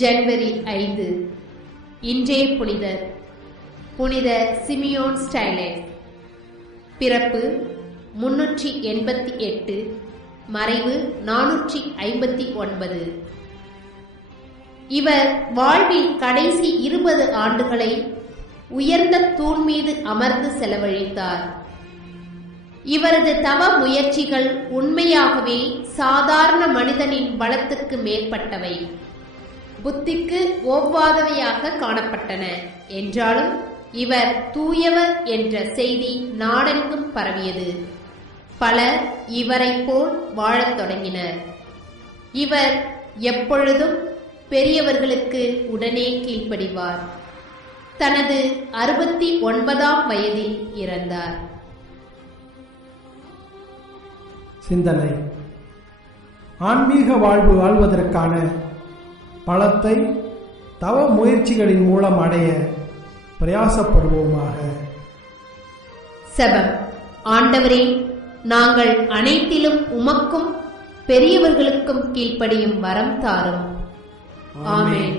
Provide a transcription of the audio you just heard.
ஜனவரி 5 இன்றைய புனிதர் புனித சிமியோன் ஸ்டைலஸ். பிறப்பு 388, மறைவு 459. இவர் வாழ்வில் கடைசி 20 ஆண்டுகளை உயர்ந்த தூண் மீது அமர்ந்து செலவழித்தார். இவரது தவ முயற்சிகள் உண்மையாகவே சாதாரண மனிதனின் பலத்துக்கு மேற்பட்டவை, புத்திக்கு ஒவ்வாதவையாக காணப்பட்டன. என்றாலும் இவர் தூயவர் என்ற செய்தி நாடெங்கும் பரவியது. பலர் இவரைப் போல் வாழத் தொடங்கினர். இவர் எப்பொழுதும் பெரியவர்களுக்கு உடனே கீழ்ப்படிவார். தனது 69ஆம் வயதில் இறந்தார். சிந்தனை: ஆன்மீக வாழ்வு வாழ்வதற்கான பலத்தை தவ முயற்சிகளின் மூலம் அடைய பிரயாசப்படுவோமாக. செபம். ஆண்டவரே, நாங்கள் அனைத்திலும் உமக்கும் பெரியவர்களுக்கும் கீழ்ப்படியும் வரம் தாரும். ஆமென்.